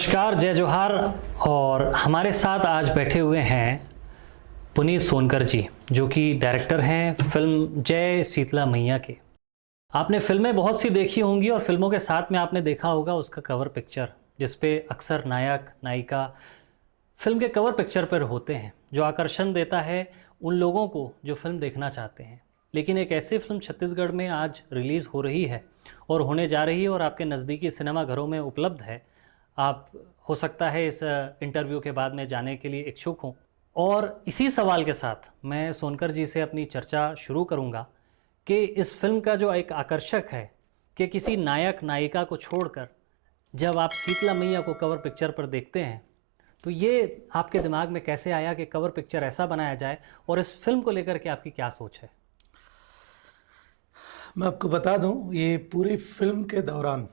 नमस्कार, जय जोहार। और हमारे साथ आज बैठे हुए हैं पुनीत सोनकर जी, जो कि डायरेक्टर हैं फिल्म जय शीतला मैया के। आपने फिल्में बहुत सी देखी होंगी और फिल्मों के साथ में आपने देखा होगा उसका कवर पिक्चर, जिस पे अक्सर नायक नायिका फिल्म के कवर पिक्चर पर होते हैं, जो आकर्षण देता है उन लोगों को जो फिल्म देखना चाहते हैं। लेकिन एक ऐसी फिल्म छत्तीसगढ़ में आज रिलीज़ हो रही है और होने जा रही है और आपके नज़दीकी सिनेमा घरों में उपलब्ध है। आप हो सकता है इस इंटरव्यू के बाद में जाने के लिए इच्छुक हों। और इसी सवाल के साथ मैं सोनकर जी से अपनी चर्चा शुरू करूंगा कि इस फिल्म का जो एक आकर्षक है कि किसी नायक नायिका को छोड़कर जब आप शीतला मैया को कवर पिक्चर पर देखते हैं तो ये आपके दिमाग में कैसे आया कि कवर पिक्चर ऐसा बनाया जाए, और इस फिल्म को लेकर के आपकी क्या सोच है? मैं आपको बता दूं, ये पूरी फिल्म के दौरान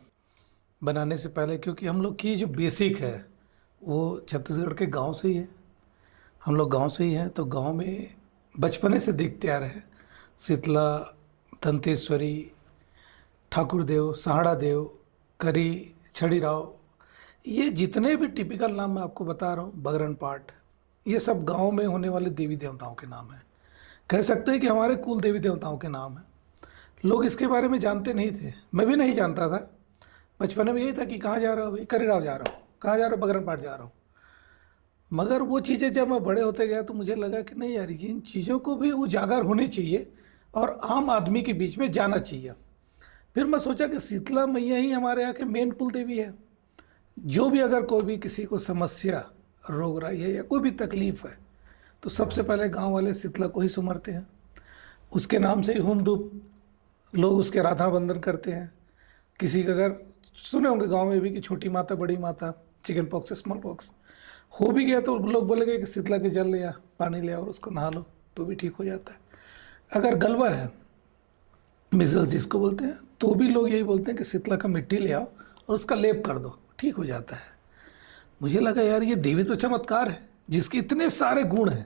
बनाने से पहले, क्योंकि हम लोग की जो बेसिक है वो छत्तीसगढ़ के गांव से ही है। हम लोग गांव से ही हैं, तो गांव में बचपने से देखते आ रहे हैं शीतला, दंतेश्वरी, ठाकुर देव, सहाड़ा देव, करी, छड़ी राव, ये जितने भी टिपिकल नाम मैं आपको बता रहा हूँ, बगरन पाठ, ये सब गांव में होने वाले देवी देवताओं के नाम हैं। कह सकते हैं कि हमारे कुल देवी देवताओं के नाम हैं। लोग इसके बारे में जानते नहीं थे, मैं भी नहीं जानता था। बचपन में यही था कि कहाँ जा रहा हो भाई, करीराव जा रहा हूँ, कहाँ जा रहा हो, बगरन पाठ जा रहा हूँ। मगर वो चीज़ें जब मैं बड़े होते गया तो मुझे लगा कि नहीं यार, इन चीज़ों को भी उजागर होनी चाहिए और आम आदमी के बीच में जाना चाहिए। फिर मैं सोचा कि शीतला मैया ही हमारे यहाँ के मेन कुल देवी है। जो भी अगर कोई भी किसी को समस्या, रोग राई है या कोई भी तकलीफ है, तो सबसे पहले गांव वाले शीतला को ही सुमरते हैं। उसके नाम से ही हुम धूप लोग उसके राधा बंधन करते हैं। किसी का अगर सुने होंगे गांव में भी कि छोटी माता, बड़ी माता, चिकन पॉक्स, स्मॉल पॉक्स हो भी गया तो लोग बोलेंगे कि शीतला के जल ले आ, पानी ले आ और उसको नहा लो, तो भी ठीक हो जाता है। अगर गलवा है, मिजल्स जिसको बोलते हैं, तो भी लोग यही बोलते हैं कि शीतला का मिट्टी ले आओ और उसका लेप कर दो, ठीक हो जाता है। मुझे लगा यार, ये देवी तो चमत्कार है जिसके इतने सारे गुण हैं,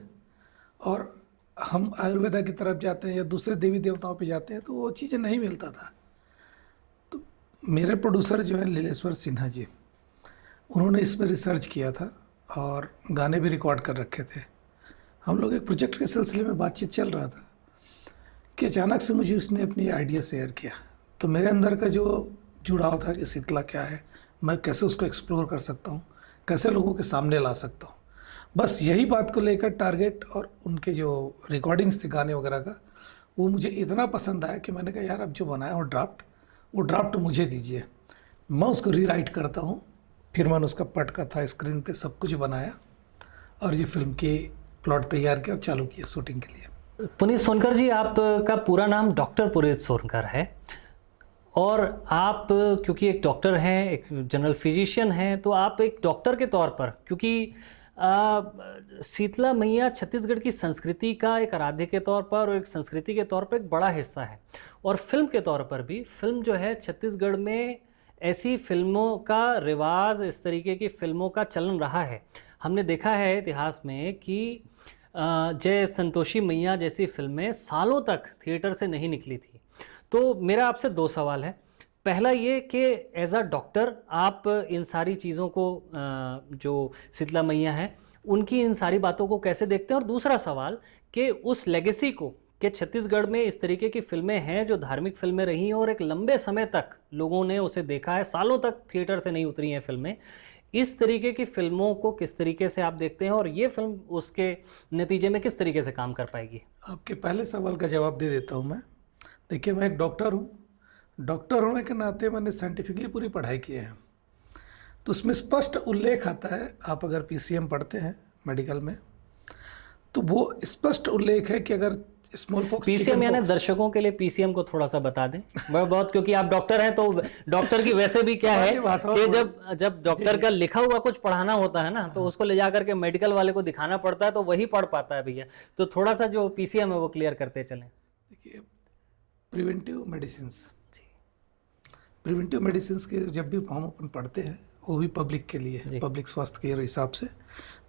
और हम आयुर्वेदा की तरफ जाते हैं या दूसरे देवी देवताओं पे जाते हैं तो वो चीज़ें नहीं मिलता था। तो मेरे प्रोड्यूसर जो है लीलेश्वर सिन्हा जी, उन्होंने इस पर रिसर्च किया था और गाने भी रिकॉर्ड कर रखे थे। हम लोग एक प्रोजेक्ट के सिलसिले में बातचीत चल रहा था कि अचानक से मुझे उसने अपनी आइडिया शेयर किया। तो मेरे अंदर का जो जुड़ाव था कि शीतला क्या है, मैं कैसे उसको एक्सप्लोर कर सकता हूँ, कैसे लोगों के सामने ला सकता हूँ, बस यही बात को लेकर टारगेट। और उनके जो रिकॉर्डिंग्स थे गाने वगैरह का, वो मुझे इतना पसंद आया कि मैंने कहा यार, अब जो बनाया वो ड्राफ्ट मुझे दीजिए, मैं उसको रीराइट करता हूँ। फिर मैंने उसका पटकथा, स्क्रीन पे सब कुछ बनाया और ये फिल्म की प्लॉट तैयार किया और चालू किया शूटिंग के लिए। पुनीत सोनकर जी, आपका पूरा नाम डॉक्टर पुनीत सोनकर है, और आप क्योंकि एक डॉक्टर हैं, एक जनरल फिजिशियन हैं, तो आप एक डॉक्टर के तौर पर, क्योंकि शीतला मैया छत्तीसगढ़ की संस्कृति का एक आराध्य के तौर पर और एक संस्कृति के तौर पर एक बड़ा हिस्सा है, और फिल्म के तौर पर भी फिल्म जो है छत्तीसगढ़ में ऐसी फिल्मों का रिवाज, इस तरीके की फिल्मों का चलन रहा है। हमने देखा है इतिहास में कि जय संतोषी मैया जैसी फिल्में सालों तक थिएटर से नहीं निकली थी। तो मेरा आपसे दो सवाल है। पहला ये कि एज अ डॉक्टर आप इन सारी चीज़ों को, जो शीतला मैया हैं उनकी इन सारी बातों को कैसे देखते हैं, और दूसरा सवाल कि उस लेगेसी को, कि छत्तीसगढ़ में इस तरीके की फिल्में हैं जो धार्मिक फिल्में रही हैं और एक लंबे समय तक लोगों ने उसे देखा है, सालों तक थिएटर से नहीं उतरी हैं फिल्में, इस तरीके की फिल्मों को किस तरीके से आप देखते हैं और ये फिल्म उसके नतीजे में किस तरीके से काम कर पाएगी? आपके पहले सवाल का जवाब दे देता हूँ मैं। देखिए, मैं एक डॉक्टर हूँ। डॉक्टर होने के नाते मैंने साइंटिफिकली पूरी पढ़ाई की है, तो उसमें स्पष्ट उल्लेख आता है। आप अगर पीसीएम पढ़ते हैं मेडिकल में, तो वो स्पष्ट उल्लेख है कि अगर स्मॉल पॉक्स, पीसीएम यानी दर्शकों के लिए पीसीएम को थोड़ा सा बता दें बहुत, क्योंकि आप डॉक्टर हैं तो डॉक्टर की वैसे भी क्या है कि जब डॉक्टर का लिखा हुआ कुछ पढ़ाना होता है ना, तो उसको ले जाकर के मेडिकल वाले को दिखाना पड़ता है, तो वही पढ़ पाता है भैया। तो थोड़ा सा जो पीसीएम है वो क्लियर करते चलें। देखिए, प्रिवेंटिव मेडिसिन के जब भी हम अपन पढ़ते हैं, वो भी पब्लिक के लिए, पब्लिक स्वास्थ्य के हिसाब से,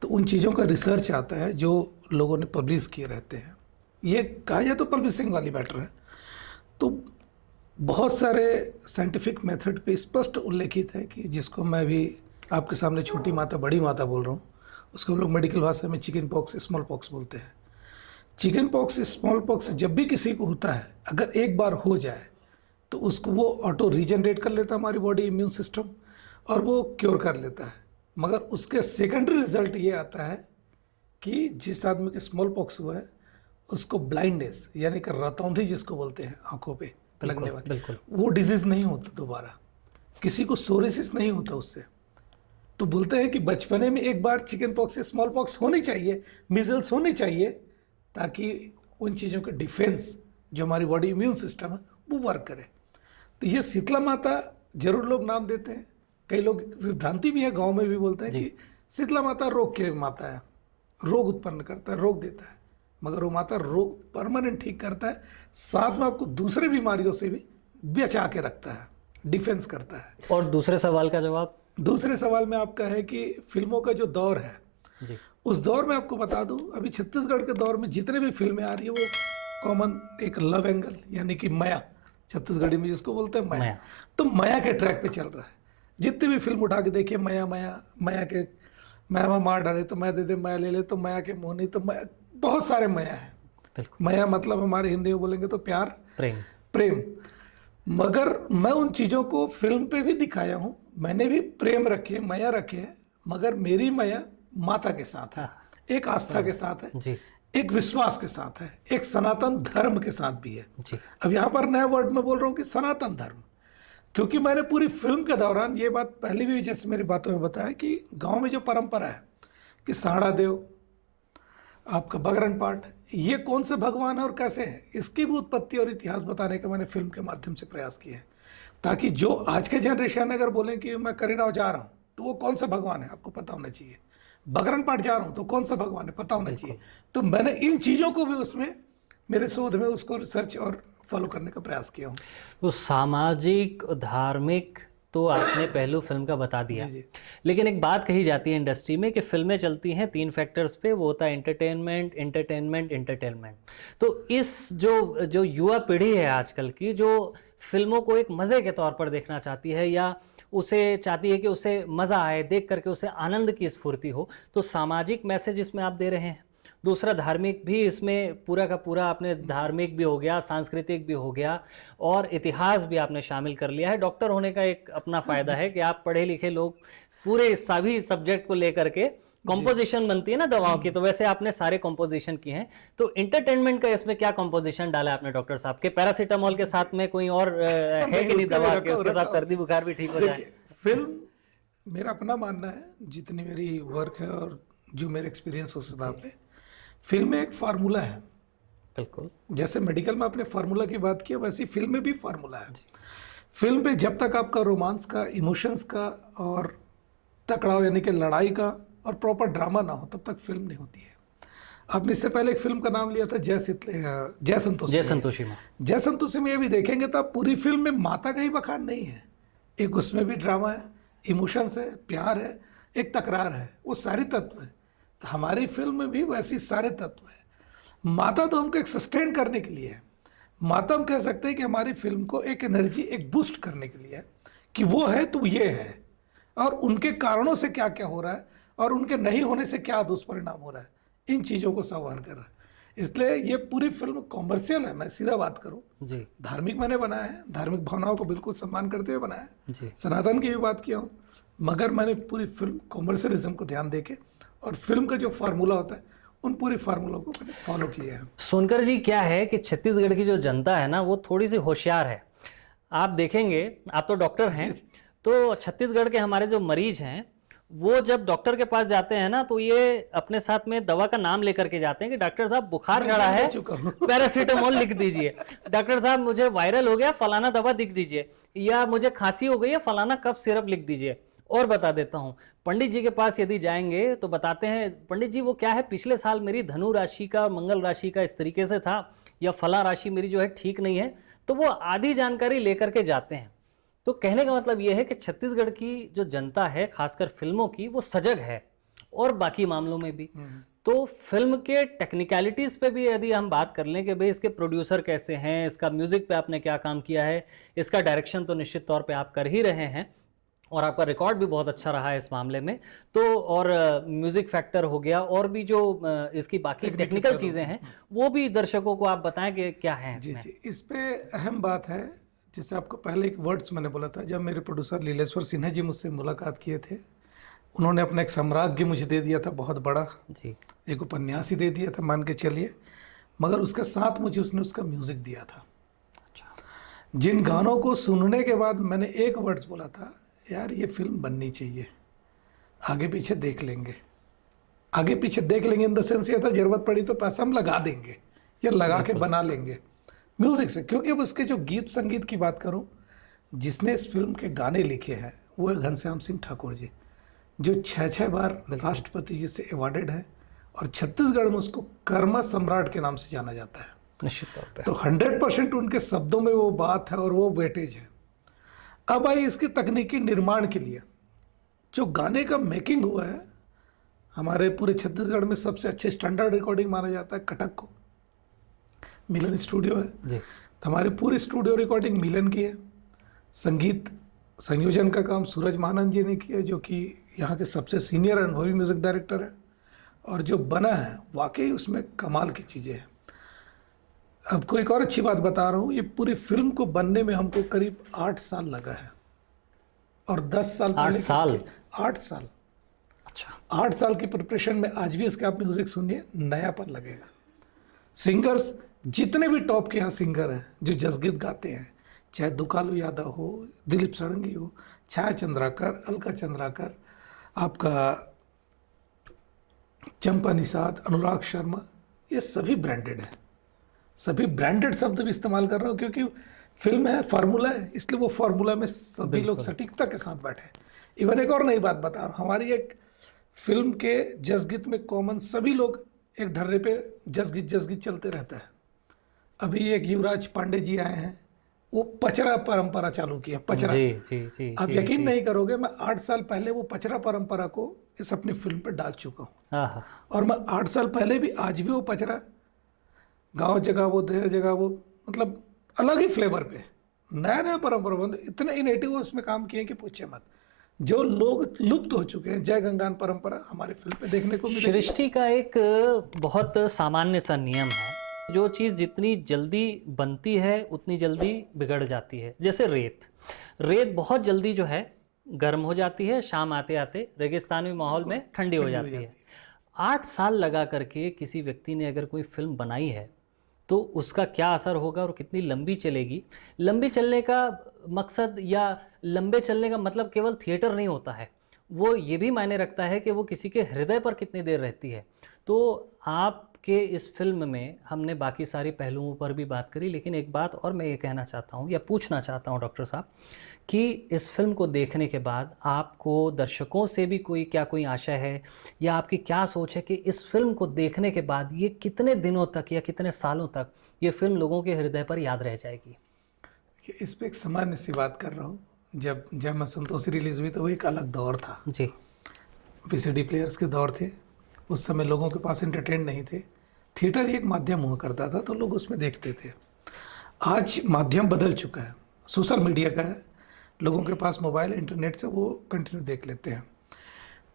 तो उन चीज़ों का रिसर्च आता है जो लोगों ने पब्लिश किए रहते हैं। ये कहा जाए तो पब्लिशिंग वाली मैटर है। तो बहुत सारे साइंटिफिक मेथड पे स्पष्ट उल्लेखित है कि जिसको मैं भी आपके सामने छोटी माता बड़ी माता बोल रहा हूँ, उसको हम लोग मेडिकल भाषा में चिकन पॉक्स स्मॉल पॉक्स बोलते हैं। चिकन पॉक्स स्मॉल पॉक्स जब भी किसी को होता है, अगर एक बार हो जाए तो उसको वो ऑटो रीजनरेट कर लेता है हमारी बॉडी इम्यून सिस्टम, और वो क्योर कर लेता है। मगर उसके सेकेंडरी रिजल्ट ये आता है कि जिस आदमी के स्मॉल पॉक्स हुआ है उसको ब्लाइंडनेस यानी कि रतौंधी जिसको बोलते हैं आंखों पे लगने वाली, बिल्कुल। वो डिजीज़ नहीं होता दोबारा। किसी को सोरेसिस नहीं होता उससे। तो बोलते हैं कि बचपने में एक बार चिकन पॉक्स या स्मॉल पॉक्स होनी चाहिए, मिजल्स होनी चाहिए, ताकि उन चीज़ों के डिफेंस जो हमारी बॉडी इम्यून सिस्टम है वो वर्क करे। तो ये शीतला माता जरूर लोग नाम देते हैं, कई लोग विभ्रांति भी है, गांव में भी बोलते हैं जी। कि शीतला माता रोग की माता है, रोग उत्पन्न करता है, रोग देता है। मगर वो माता रोग परमानेंट ठीक करता है, साथ में आपको दूसरे बीमारियों से भी बचा के रखता है, डिफेंस करता है। और दूसरे सवाल का जवाब? दूसरे सवाल में आपका है कि फिल्मों का जो दौर है, जी। उस दौर में आपको बता दूं, अभी छत्तीसगढ़ के दौर में जितने भी फिल्में आ रही है वो कॉमन एक लव एंगल यानी कि माया, छत्तीसगढ़ी में जिसको बोलते हैं माया, तो माया के ट्रैक पे चल रहा है। जितनी भी फिल्म उठा के देखिए, माया माया माया के, माया मार डाले तो माया दे दे, माया ले ले तो माया के मोहनी, तो माया, बहुत सारे माया है। बिल्कुल। माया मतलब हमारे हिंदी में बोलेंगे तो प्यार, प्रेम। प्रेम। मगर मैं उन चीज़ों को फिल्म पे भी दिखाया हूँ, मैंने भी प्रेम रखे, माया रखे हैं, मगर मेरी माया माता के साथ है, एक आस्था के साथ है, जी। एक विश्वास के साथ है, एक सनातन धर्म के साथ भी है। जी। अब यहाँ पर नया वर्ड में बोल रहा हूँ कि सनातन धर्म, क्योंकि मैंने पूरी फिल्म के दौरान ये बात पहले भी जैसे मेरी बातों में बताया कि गांव में जो परंपरा है कि साड़ा देव, आपका बगरन पाठ, ये कौन से भगवान है और कैसे है, इसकी भी उत्पत्ति और इतिहास बताने का मैंने फिल्म के माध्यम से प्रयास किया है, ताकि जो आज के जनरेशन अगर बोलें कि मैं करीराव जा रहा हूँ तो वो कौन सा भगवान है आपको पता होना चाहिए, बगरन पाठ जा रहा हूँ तो कौन सा भगवान है पता होना चाहिए। तो मैंने इन चीज़ों को भी उसमें मेरे शोध में उसको रिसर्च और फॉलो करने का प्रयास किया हूँ। तो सामाजिक धार्मिक तो आपने पहलू फिल्म का बता दिया। जी। लेकिन एक बात कही जाती है इंडस्ट्री में कि फिल्में चलती हैं 3 फैक्टर्स पे, वो होता है एंटरटेनमेंट, एंटरटेनमेंट, एंटरटेनमेंट। तो इस जो युवा पीढ़ी है आजकल की, जो फिल्मों को एक मज़े के तौर पर देखना चाहती है या उसे चाहती है कि उसे मज़ा आए, देख करके उसे आनंद की स्फूर्ति हो, तो सामाजिक मैसेज इसमें आप दे रहे हैं। दूसरा धार्मिक भी, इसमें पूरा का पूरा आपने धार्मिक भी हो गया, सांस्कृतिक भी हो गया और इतिहास भी आपने शामिल कर लिया है। डॉक्टर होने का एक अपना फ़ायदा है कि आप पढ़े लिखे लोग पूरे सभी सब्जेक्ट को लेकर के कंपोजिशन बनती है ना दवाओं की, तो वैसे आपने सारे कंपोजिशन किए हैं। तो एंटरटेनमेंट का इसमें क्या कंपोजिशन डाला है आपने डॉक्टर साहब के? पैरासीटामोल के साथ में कोई और है कि नहीं दवा के, उसके साथ सर्दी बुखार भी ठीक हो जाए? फिल्म मेरा अपना मानना है, जितनी मेरी वर्क है और जो मेरे एक्सपीरियंस उस हिसाब से, फिल्म में एक फार्मूला है। बिल्कुल। जैसे मेडिकल में आपने फार्मूला की बात की, वैसी फिल्म में भी फार्मूला है। फिल्म पे जब तक आपका रोमांस का, इमोशंस का और टकराव यानी कि लड़ाई का और प्रॉपर ड्रामा ना हो, तब तक फिल्म नहीं होती है। आपने इससे पहले एक फिल्म का नाम लिया था जय संतोषी। जय संतोषी माँ। जय संतोषी में ये भी देखेंगे तो आप पूरी फिल्म में माता का ही बखान नहीं है, एक उसमें भी ड्रामा है, इमोशंस है, प्यार है, एक तकरार है, वो सारी तत्व है। तो हमारी फिल्म में भी वैसी सारे तत्व है। माता तो हमको एक सस्टेन करने के लिए है, माता हम कह सकते हैं कि हमारी फिल्म को एक एनर्जी, एक बूस्ट करने के लिए है कि वो है तो ये है, और उनके कारणों से क्या क्या हो रहा है और उनके नहीं होने से क्या दुष्परिणाम हो रहा है, इन चीज़ों को संवहन कर रहा है। इसलिए ये पूरी फिल्म कॉमर्शियल है, मैं सीधा बात करूं। जी। धार्मिक मैंने बनाया है, धार्मिक भावनाओं को बिल्कुल सम्मान करते हुए बनाया है, जी। सनातन की भी बात किया हूँ, मगर मैंने पूरी फिल्म कॉमर्शियलिज्म को ध्यान देके और फिल्म का जो फार्मूला होता है उन पूरी फार्मूलों को मैंने फॉलो किया है। सोनकर जी, क्या है कि छत्तीसगढ़ की जो जनता है ना, वो थोड़ी सी होशियार है। आप देखेंगे, आप तो डॉक्टर हैं, तो छत्तीसगढ़ के हमारे जो मरीज हैं वो जब डॉक्टर के पास जाते हैं ना, तो ये अपने साथ में दवा का नाम लेकर के जाते हैं कि डॉक्टर साहब बुखार चढ़ा है, पैरासीटामोल लिख दीजिए। डॉक्टर साहब मुझे वायरल हो गया, फलाना दवा लिख दीजिए, या मुझे खांसी हो गई है, फलाना कफ सिरप लिख दीजिए। और बता देता हूँ, पंडित जी के पास यदि जाएंगे तो बताते हैं, पंडित जी वो क्या है, पिछले साल मेरी धनु राशि का, मंगल राशि का इस तरीके से था, या फला राशि मेरी जो है ठीक नहीं है, तो वो आधी जानकारी लेकर के जाते हैं। तो कहने का मतलब ये है कि छत्तीसगढ़ की जो जनता है, खासकर फिल्मों की, वो सजग है, और बाकी मामलों में भी। तो फिल्म के टेक्निकलिटीज़ पे भी यदि हम बात कर लें कि भाई इसके प्रोड्यूसर कैसे हैं, इसका म्यूज़िक पे आपने क्या काम किया है, इसका डायरेक्शन तो निश्चित तौर पे आप कर ही रहे हैं, और आपका रिकॉर्ड भी बहुत अच्छा रहा है इस मामले में। तो और म्यूज़िक फैक्टर हो गया और भी जो इसकी बाकी टेक्निकल चीज़ें हैं वो भी दर्शकों को आप बताएं कि क्या है जी इसमें। जी, इस पे अहम बात है, जैसे आपको पहले एक वर्ड्स मैंने बोला था, जब मेरे प्रोड्यूसर लीलेश्वर सिन्हा जी मुझसे मुलाकात किए थे, उन्होंने अपना एक साम्राज्य मुझे दे दिया था बहुत बड़ा, जी एक उपन्यास ही दे दिया था मान के चलिए, मगर उसके साथ मुझे उसने उसका म्यूज़िक दिया था। अच्छा जिन गानों को सुनने के बाद मैंने एक वर्ड्स बोला था, यार ये फिल्म बननी चाहिए, आगे पीछे देख लेंगे। आगे पीछे देख लेंगे इन द सेंस ये था, जरूरत पड़ी तो पैसा हम लगा देंगे या लगा के बना लेंगे म्यूज़िक से। क्योंकि अब उसके जो गीत संगीत की बात करूं, जिसने इस फिल्म के गाने लिखे हैं वो है घनश्याम सिंह ठाकुर जी, जो 6 बार राष्ट्रपति जी से अवार्डेड है और छत्तीसगढ़ में उसको कर्मा सम्राट के नाम से जाना जाता है। निश्चित तौर पे। तो 100% उनके शब्दों में वो बात है और वो वेटेज है। अब आई इसके तकनीकी निर्माण के लिए, जो गाने का मेकिंग हुआ है, हमारे पूरे छत्तीसगढ़ में सबसे अच्छे स्टैंडर्ड रिकॉर्डिंग माना जाता है कटक को, मिलन स्टूडियो है। जी तो हमारी पूरी स्टूडियो रिकॉर्डिंग मिलन की है। संगीत संयोजन का काम सूरज महानंद जी ने किया, जो कि यहाँ के सबसे सीनियर अनुभवी म्यूज़िक डायरेक्टर है, और जो बना है वाकई उसमें कमाल की चीज़ें हैं। आपको एक और अच्छी बात बता रहा हूँ, ये पूरी फिल्म को बनने में हमको करीब 8 साल लगा है, और 10 साल 8 पहले साल? 8 साल, अच्छा 8 साल की प्रिपरेशन में आज भी इसका आप म्यूज़िक सुनिए, नयापन लगेगा। सिंगर्स जितने भी टॉप के यहाँ सिंगर हैं जो जसगीत गाते हैं, चाहे दुकालू यादव हो, दिलीप सड़ंगी हो, छाया चंद्राकर, अलका चंद्राकर, आपका चंपा निषाद, अनुराग शर्मा, ये सभी ब्रांडेड हैं। सभी ब्रांडेड शब्द भी इस्तेमाल कर रहा हूँ क्योंकि फिल्म है, फार्मूला है, इसलिए वो फार्मूला में सभी लोग सटीकता के साथ बैठे हैं। इवन एक और नई बात बता रहा हूँ, हमारी एक फिल्म के जसगीत में कॉमन सभी लोग एक ढर्रे पे जसगीत चलते रहता है। अभी एक युवराज पांडे जी आए हैं, वो पचरा परंपरा चालू की है, पचरा। जी जी जी आप जी, यकीन जी। नहीं करोगे, मैं 8 साल पहले वो पचरा परंपरा को इस अपनी फिल्म पे डाल चुका हूँ। आहा और मैं 8 साल पहले भी, आज भी वो पचरा गांव जगह वो, देर जगह वो, मतलब अलग ही फ्लेवर पे नया नया परंपरा बंद, इतने इनोवेटिव उसमें काम किए कि पूछे मत। जो लोग लुप्त हो चुके हैं, जय गंगान परंपरा हमारी फिल्म पे देखने को मिलेगी। सृष्टि का एक बहुत सामान्य सा नियम है, जो चीज़ जितनी जल्दी बनती है उतनी जल्दी बिगड़ जाती है। जैसे रेत, रेत बहुत जल्दी जो है गर्म हो जाती है, शाम आते आते रेगिस्तानी माहौल में ठंडी हो जाती है। 8 साल लगा करके किसी व्यक्ति ने अगर कोई फिल्म बनाई है तो उसका क्या असर होगा और कितनी लंबी चलेगी। लंबी चलने का मकसद या लंबे चलने का मतलब केवल थिएटर नहीं होता है, वो ये भी मायने रखता है कि वो किसी के हृदय पर कितनी देर रहती है। तो आपके इस फिल्म में हमने बाकी सारी पहलुओं पर भी बात करी, लेकिन एक बात और मैं ये कहना चाहता हूँ या पूछना चाहता हूँ डॉक्टर साहब, कि इस फिल्म को देखने के बाद आपको दर्शकों से भी कोई आशा है या आपकी क्या सोच है कि इस फिल्म को देखने के बाद ये कितने दिनों तक या कितने सालों तक ये फिल्म लोगों के हृदय पर याद रह जाएगी? इस पे एक सामान्य सी बात कर रहा हूँ, जब जय मां संतोषी रिलीज हुई तो वो एक अलग दौर था। जी वीसीडी प्लेयर्स के दौर थे, उस समय लोगों के पास एंटरटेन नहीं थे, थिएटर ही एक माध्यम हुआ करता था तो लोग उसमें देखते थे। आज माध्यम बदल चुका है, सोशल मीडिया का है, लोगों के पास मोबाइल इंटरनेट से वो कंटिन्यू देख लेते हैं।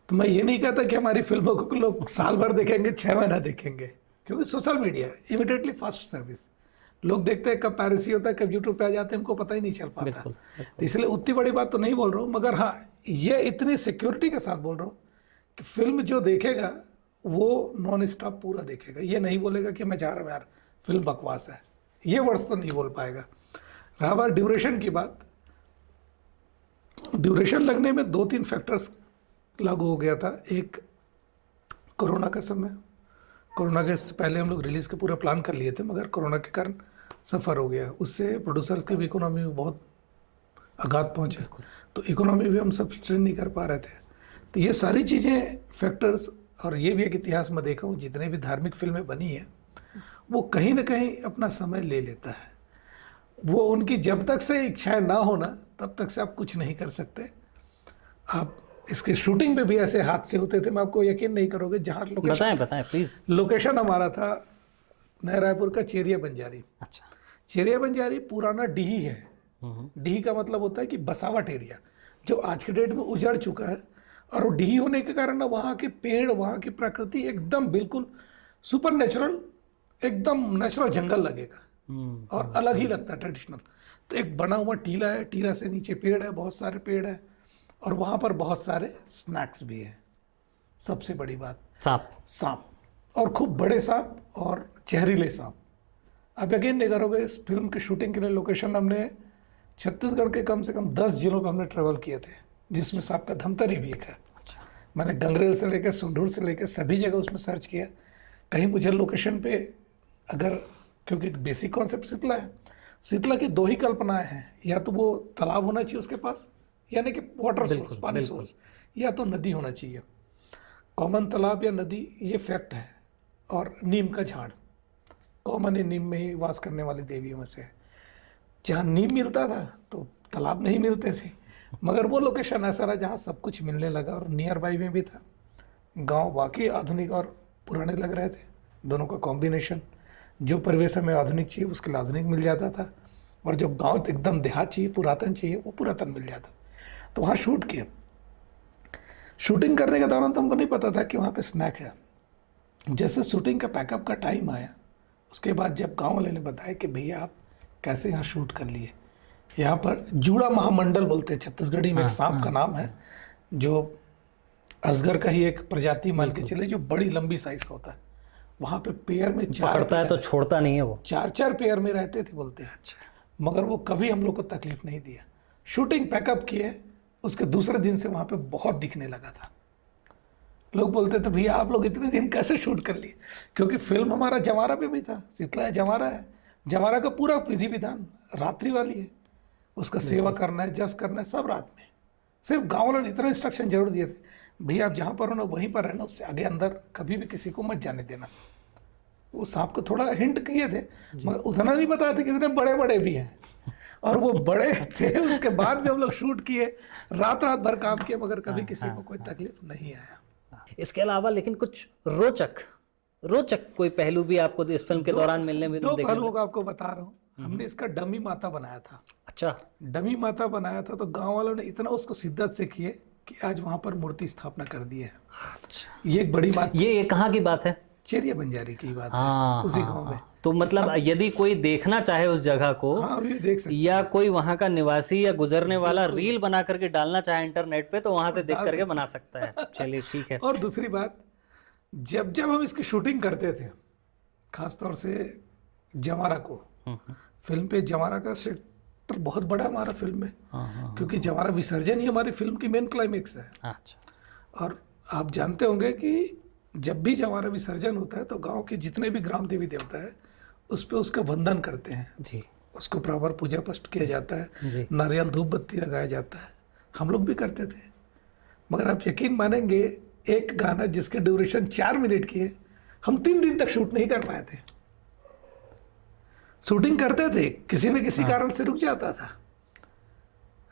तो मैं ये नहीं कहता कि हमारी फिल्मों को लोग साल भर देखेंगे, 6 महीना देखेंगे, क्योंकि सोशल मीडिया है, इमीडिएटली फास्ट सर्विस। लोग देखते हैं कब पैरेसी होता है, कब यूट्यूब पे आ जाते हैं, हमको पता ही नहीं चल पाता। बिल्कुल, तो इसलिए उतनी बड़ी बात तो नहीं बोल रहा हूँ, मगर हाँ ये इतनी सिक्योरिटी के साथ बोल रहा हूँ कि फिल्म जो देखेगा वो नॉन स्टॉप पूरा देखेगा, ये नहीं बोलेगा कि मैं जा रहा हूँ यार फिल्म बकवास है, ये वर्ड्स तो नहीं बोल पाएगा। रहा बात ड्यूरेशन की बात, ड्यूरेशन लगने में 2-3 फैक्टर्स लागू हो गया था। एक कोरोना का समय, कोरोना के पहले हम लोग रिलीज़ के पूरा प्लान कर लिए थे, मगर कोरोना के कारण सफ़र हो गया, उससे प्रोड्यूसर्स की भी इकोनॉमी में बहुत आघात पहुंचा, तो इकोनॉमी भी हम सस्टेन नहीं कर पा रहे थे। तो ये सारी चीज़ें फैक्टर्स, और ये भी एक इतिहास में देखा हूँ, जितने भी धार्मिक फिल्में बनी हैं वो कहीं ना कहीं अपना समय ले लेता है। वो उनकी जब तक से इच्छाएं ना होना तब तक से आप कुछ नहीं कर सकते। आप इसके शूटिंग में भी ऐसे हादसे होते थे, मैं आपको यकीन नहीं करोगे, जहाँ लोकेशन बताएं प्लीज़। लोकेशन हमारा था नया रायपुर का चेरिया बंजारी। अच्छा चेरिया बंजारी पुराना डीही है, डीही का मतलब होता है कि बसावट एरिया, जो आज के डेट में उजड़ चुका है। और वो ढी होने के कारण ना वहाँ के पेड़, वहाँ की प्रकृति एकदम बिल्कुल सुपर नेचुरल, एकदम नेचुरल जंगल लगेगा और अलग ही लगता है, ट्रेडिशनल। तो एक बना हुआ टीला है, टीला से नीचे पेड़ है, बहुत सारे पेड़ है, और वहाँ पर बहुत सारे स्नैक्स भी हैं। सबसे बड़ी बात, सांप, और खूब बड़े सांप और जहरीले सांप। आप यकीन नहीं करोगे, इस फिल्म की शूटिंग के लिए लोकेशन हमने छत्तीसगढ़ के कम से कम 10 जिलों पर हमने ट्रेवल किए थे, जिसमें सांप का धमतरी भी एक है। मैंने गंगरेल से लेकर सुंढूर से लेकर सभी जगह उसमें सर्च किया। कहीं मुझे लोकेशन पे अगर, क्योंकि बेसिक कॉन्सेप्ट शीतला है, शीतला की 2 ही कल्पनाएं हैं, या तो वो तालाब होना चाहिए उसके पास, यानी कि वाटर सोर्स, पानी सोर्स, या तो नदी होना चाहिए। कॉमन तालाब या नदी, ये फैक्ट है। और नीम का झाड़ कॉमन है, नीम में ही वास करने वाली देवियों में से है। जहाँ नीम मिलता था तो तालाब नहीं मिलते थे, मगर वो लोकेशन ऐसा रहा जहाँ सब कुछ मिलने लगा, और नियर बाई में भी था। गांव वाकई आधुनिक और पुराने लग रहे थे, दोनों का कॉम्बिनेशन। जो परिवेश हमें आधुनिक चाहिए उसके लिए आधुनिक मिल जाता था, और जो गांव एकदम देहात चाहिए, पुरातन चाहिए, वो पुरातन मिल जाता। तो वहाँ शूट किया। शूटिंग करने के दौरान तो हमको नहीं पता था कि वहाँ पे स्नैक है। जैसे शूटिंग का पैकअप का टाइम आया, उसके बाद जब गांव वाले ने बताया कि भैया आप कैसे यहाँ शूट कर लिए, यहाँ पर जूड़ा महामंडल बोलते हैं, छत्तीसगढ़ी में एक सांप का नाम है, जो अजगर का ही एक प्रजाति मान के चले, जो बड़ी लंबी साइज का होता है। वहाँ पे पेयर में पकड़ता है तो छोड़ता नहीं है वो, 4-4 पेयर में रहते थे बोलते हैं। मगर वो कभी हम लोग को तकलीफ नहीं दिया। शूटिंग पैकअप किए, उसके दूसरे दिन से वहाँ पे बहुत दिखने लगा था। लोग बोलते थे भैया आप लोग इतने दिन कैसे शूट कर लिए, क्योंकि फिल्म हमारा जवारा पे भी था। शीतला है, जवारा है, जवारा का पूरा विधि विधान रात्रि वाली है, उसका सेवा करना है, जस करना है, सब रात में। सिर्फ गाँव वालों ने इतना इंस्ट्रक्शन जरूर दिए थे, भैया आप जहाँ पर हो ना वहीं पर रहना, उससे आगे अंदर कभी भी किसी को मत जाने देना। वो सांप को थोड़ा हिंट किए थे, मगर उतना नहीं बताया था कि इतने बड़े बड़े भी हैं। और वो बड़े थे, उसके बाद भी हम लोग शूट किए, रात रात भर काम किए, मगर कभी किसी को कोई तकलीफ नहीं आया। इसके अलावा लेकिन कुछ रोचक कोई पहलू भी आपको इस फिल्म के दौरान मिलने में? 2 पहलुओं का आपको बता रहा हूँ। हमने इसका डमी माता बनाया था। अच्छा, डमी माता बनाया था, तो गांव वालों ने इतना उसको शिद्दत से किए कि आज वहां पर मूर्ति स्थापना कर दी है। अच्छा, ये एक बड़ी बात। ये कहाँ की बात है? चेरिया बंजारी की बात है, उसी गांव में। तो मतलब यदि कोई देखना चाहे उस जगह को, अभी देख सकते, या कोई वहाँ का निवासी या गुजरने वाला रील बना करके डालना चाहे इंटरनेट पे, तो वहां से देख करके बना सकता है। चलिए ठीक है। और दूसरी बात, जब जब हम इसकी शूटिंग करते थे, खासतौर से जवारा को, फिल्म पे जवारा का सेक्टर बहुत बड़ा हमारा फिल्म में, क्योंकि जवारा विसर्जन ही हमारी फिल्म की मेन क्लाइमेक्स है। अच्छा। और आप जानते होंगे कि जब भी जवारा विसर्जन होता है तो गांव के जितने भी ग्राम देवी देवता है उस पर उसका वंदन करते हैं जी, उसको प्रॉपर पूजा पष्ट किया जाता है, जी। नारियल धूप बत्ती लगाया जाता है। हम लोग भी करते थे, मगर आप यकीन मानेंगे, एक गाना जिसके ड्यूरेशन 4 मिनट की है, हम 3 दिन तक शूट नहीं कर पाए थे। शूटिंग करते थे, किसी न किसी कारण से रुक जाता था।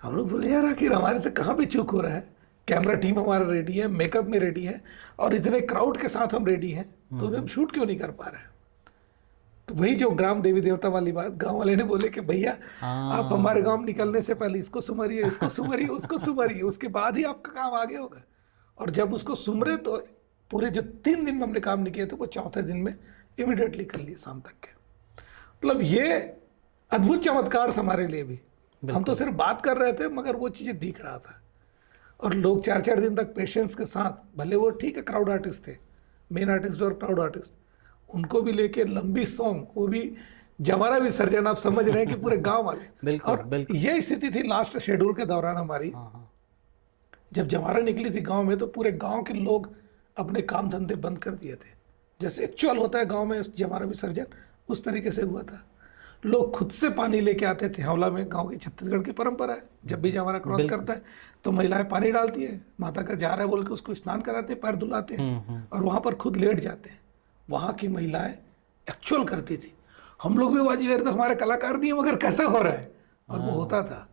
हम लोग बोले यार आखिर हमारे से कहाँ पे चूक हो रहा है। कैमरा टीम हमारा रेडी है, मेकअप में रेडी है, और इतने क्राउड के साथ हम रेडी हैं, तो भी हम शूट क्यों नहीं कर पा रहे हैं। तो वही जो ग्राम देवी देवता वाली बात, गांव वाले ने बोले कि भैया आप हमारे गांव निकलने से पहले इसको सुमरिए, इसको सुमरिए, उसको सुमरिए, उसके बाद ही आपका काम आगे होगा। और जब उसको सुमरे तो पूरे जो 3 दिन में हमने काम नहीं किया, तो वो 4थे दिन में इमिडिएटली कर लिए शाम तक के। मतलब ये अद्भुत चमत्कार हमारे लिए भी। हम तो सिर्फ बात कर रहे थे, मगर वो चीज़ें दिख रहा था। और लोग 4-4 दिन तक पेशेंस के साथ, भले वो ठीक है क्राउड आर्टिस्ट थे, मेन आर्टिस्ट और क्राउड आर्टिस्ट, उनको भी लेके लंबी सॉन्ग, वो भी जवारा विसर्जन, आप समझ रहे हैं कि पूरे गांव वाले। और ये स्थिति थी लास्ट शेड्यूल के दौरान हमारी, जब जवारा निकली थी गांव में, तो पूरे गांव के लोग अपने काम धंधे बंद कर दिए थे। जैसे एक्चुअल होता है गांव में जवारा विसर्जन, उस तरीके से हुआ था। लोग खुद से पानी लेके आते थे हौला में। गांव की छत्तीसगढ़ की परंपरा है, जब भी जवारा क्रॉस करता है तो महिलाएं पानी डालती है, माता का जा रहा है बोल के उसको स्नान कराते हैं, पैर धुलाते हैं, और वहाँ पर खुद लेट जाते हैं। वहाँ की महिलाएं एक्चुअल करती थी। हम लोग भी बाजी तो हमारे कलाकार नहीं है, मगर कैसा हो रहा है, और वो होता था।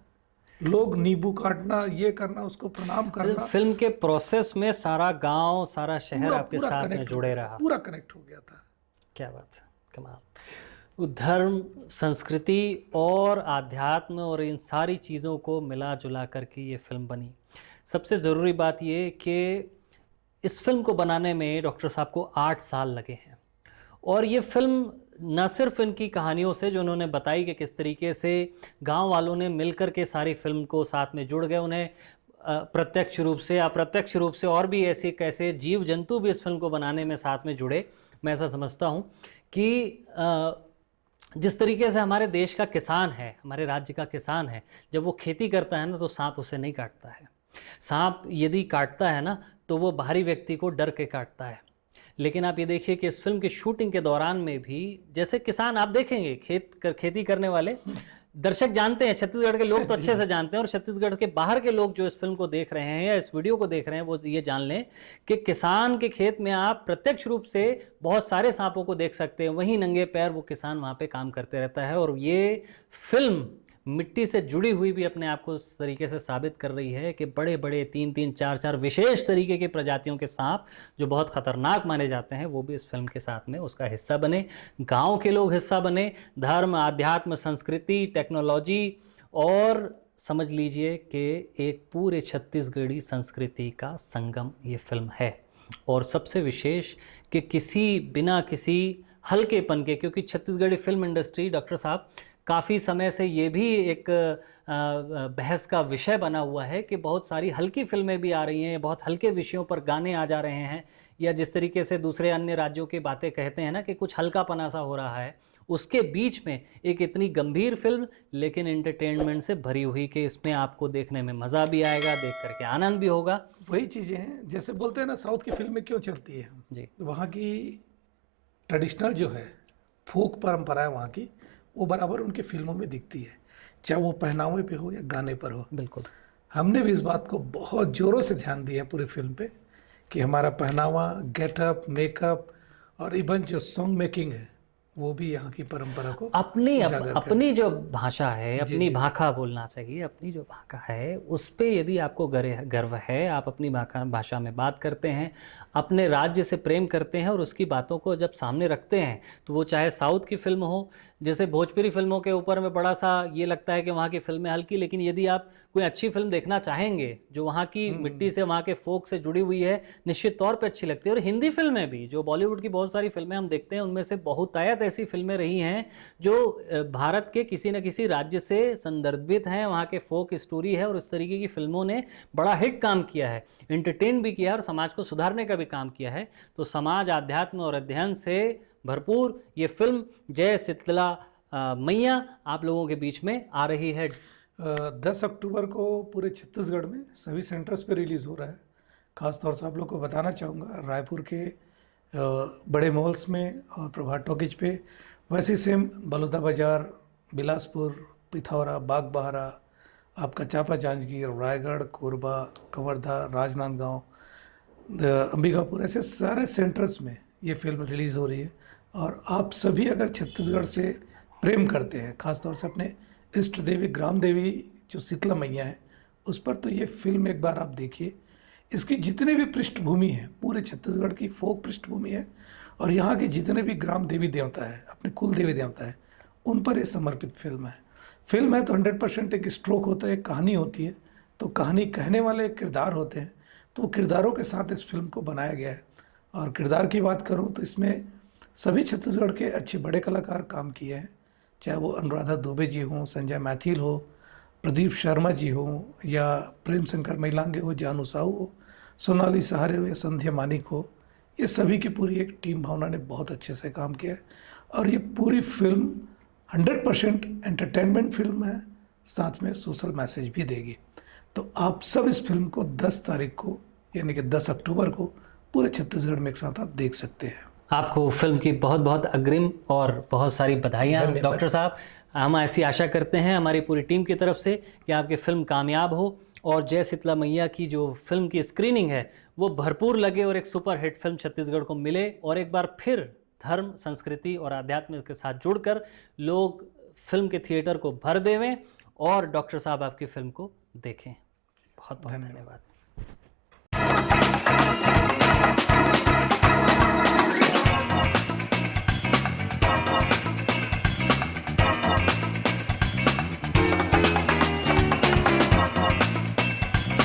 लोग नींबू काटना, ये करना, उसको प्रणाम करना। फिल्म के प्रोसेस में सारा गांव, सारा शहर आपके साथ में जुड़े रहा, पूरा कनेक्ट हो गया था। क्या बात है, कमाल। धर्म, संस्कृति और आध्यात्म और इन सारी चीज़ों को मिला जुला करके ये फ़िल्म बनी। सबसे ज़रूरी बात ये कि इस फ़िल्म को बनाने में डॉक्टर साहब को 8 साल लगे हैं और ये फ़िल्म न सिर्फ इनकी कहानियों से जो उन्होंने बताई कि किस तरीके से गांव वालों ने मिलकर के सारी फ़िल्म को साथ में जुड़ गए, उन्हें प्रत्यक्ष रूप से अप्रत्यक्ष रूप से और भी ऐसे कैसे जीव जंतु भी इस फ़िल्म को बनाने में साथ में जुड़े। मैं ऐसा समझता हूँ कि जिस तरीके से हमारे देश का किसान है, हमारे राज्य का किसान है, जब वो खेती करता है ना तो सांप उसे नहीं काटता है। सांप यदि काटता है ना तो वो बाहरी व्यक्ति को डर के काटता है। लेकिन आप ये देखिए कि इस फिल्म की शूटिंग के दौरान में भी जैसे किसान आप देखेंगे खेती करने वाले दर्शक जानते हैं, छत्तीसगढ़ के लोग तो अच्छे से जानते हैं और छत्तीसगढ़ के बाहर के लोग जो इस फिल्म को देख रहे हैं या इस वीडियो को देख रहे हैं वो ये जान लें कि किसान के खेत में आप प्रत्यक्ष रूप से बहुत सारे सांपों को देख सकते हैं। वहीं नंगे पैर वो किसान वहाँ पे काम करते रहता है और ये फिल्म मिट्टी से जुड़ी हुई भी अपने आप को उस तरीके से साबित कर रही है कि बड़े बड़े 3-3, 4-4 विशेष तरीके के प्रजातियों के सांप जो बहुत ख़तरनाक माने जाते हैं वो भी इस फिल्म के साथ में उसका हिस्सा बने, गांव के लोग हिस्सा बने। धर्म, आध्यात्म, संस्कृति, टेक्नोलॉजी और समझ लीजिए कि एक पूरे छत्तीसगढ़ी संस्कृति का संगम ये फिल्म है। और सबसे विशेष कि बिना किसी हल्केपन के, क्योंकि छत्तीसगढ़ी फिल्म इंडस्ट्री डॉक्टर साहब काफ़ी समय से ये भी एक बहस का विषय बना हुआ है कि बहुत सारी हल्की फिल्में भी आ रही हैं, बहुत हल्के विषयों पर गाने आ जा रहे हैं, या जिस तरीके से दूसरे अन्य राज्यों की बातें कहते हैं ना कि कुछ हल्कापना सा हो रहा है, उसके बीच में एक इतनी गंभीर फिल्म लेकिन एंटरटेनमेंट से भरी हुई कि इसमें आपको देखने में मज़ा भी आएगा, देख करके आनंद भी होगा। वही चीज़ें हैं जैसे बोलते हैं ना साउथ की फिल्में क्यों चलती है जी, वहाँ की ट्रेडिशनल जो है फोक परंपरा है वहाँ की, वो बराबर उनके फिल्मों में दिखती है, चाहे वो पहनावे पे हो या गाने पर हो। बिल्कुल। हमने भी इस बात को बहुत ज़ोरों से ध्यान दिया पूरी फिल्म पे कि हमारा पहनावा, गेटअप, मेकअप और इवन जो सॉन्ग मेकिंग है वो भी यहाँ की परंपरा को अपनी जो भाषा है, अपनी भाषा बोलना चाहिए, अपनी जो भाषा है उस पे यदि आपको गर्व है, आप अपनी भाषा में बात करते हैं, अपने राज्य से प्रेम करते हैं और उसकी बातों को जब सामने रखते हैं तो वो चाहे साउथ की फिल्म हो, जैसे भोजपुरी फिल्मों के ऊपर में बड़ा सा ये लगता है कि वहाँ की फिल्में हल्की, लेकिन यदि आप कोई अच्छी फिल्म देखना चाहेंगे जो वहाँ की मिट्टी से, वहाँ के फोक से जुड़ी हुई है, निश्चित तौर पे अच्छी लगती है। और हिंदी फिल्में भी, जो बॉलीवुड की बहुत सारी फिल्में हम देखते हैं, उनमें से बहुतायत ऐसी फिल्में रही हैं जो भारत के किसी न किसी राज्य से संदर्भित हैं, वहाँ के फोक स्टोरी है और उस तरीके की फिल्मों ने बड़ा हिट काम किया है, एंटरटेन भी किया और समाज को सुधारने का भी काम किया है। तो समाज, आध्यात्म और अध्ययन से भरपूर ये फिल्म जय शीतला मैया आप लोगों के बीच में आ रही है। 10 अक्टूबर को पूरे छत्तीसगढ़ में सभी सेंटर्स पे रिलीज़ हो रहा है। ख़ास तौर से आप लोग को बताना चाहूँगा रायपुर के बड़े मॉल्स में और प्रभात टॉकीज पे, वैसे सेम बलौदा बाज़ार, बिलासपुर, पिथौरा, बागबाहरा, आपका चांपा जांजगीर, रायगढ़, कोरबा, कवर्धा, राजनांदगांव, अंबिकापुर, ऐसे सारे सेंटर्स में ये फिल्म रिलीज़ हो रही है। और आप सभी अगर छत्तीसगढ़ से प्रेम करते हैं, ख़ासतौर से अपने इष्ट देवी ग्राम देवी जो शीतला मैया है उस पर, तो ये फिल्म एक बार आप देखिए। इसकी जितने भी पृष्ठभूमि है, पूरे छत्तीसगढ़ की फोक पृष्ठभूमि है और यहाँ के जितने भी ग्राम देवी देवता है, अपने कुल देवी देवता है, उन पर ये समर्पित फिल्म है। फिल्म है तो 100% एक स्ट्रोक होता है, एक कहानी होती है, तो कहानी कहने वाले किरदार होते हैं, तो किरदारों के साथ इस फिल्म को बनाया गया है। और किरदार की बात करूँ तो इसमें सभी छत्तीसगढ़ के अच्छे बड़े कलाकार काम किए हैं, चाहे वो अनुराधा दुबे जी हों, संजय मैथिल हो, प्रदीप शर्मा जी हों, या प्रेम शंकर मैलांगे हो, जानू साहू हो, सोनाली सहारे हो या संध्या मानिक हो, ये सभी की पूरी एक टीम भावना ने बहुत अच्छे से काम किया है। और ये पूरी फिल्म 100% एंटरटेनमेंट फिल्म है, साथ में सोशल मैसेज भी देगी। तो आप सब इस फिल्म को 10 तारीख को यानी कि 10 अक्टूबर को पूरे छत्तीसगढ़ में एक साथ आप देख सकते हैं। आपको फिल्म की बहुत बहुत अग्रिम और बहुत सारी बधाइयाँ डॉक्टर साहब। हम ऐसी आशा करते हैं हमारी पूरी टीम की तरफ से कि आपकी फ़िल्म कामयाब हो और जय शीतला मैया की जो फिल्म की स्क्रीनिंग है वो भरपूर लगे और एक सुपर हिट फिल्म छत्तीसगढ़ को मिले और एक बार फिर धर्म, संस्कृति और आध्यात्म के साथ जुड़कर लोग फिल्म के थिएटर को भर देवें और डॉक्टर साहब आपकी फिल्म को देखें। बहुत बहुत धन्यवाद।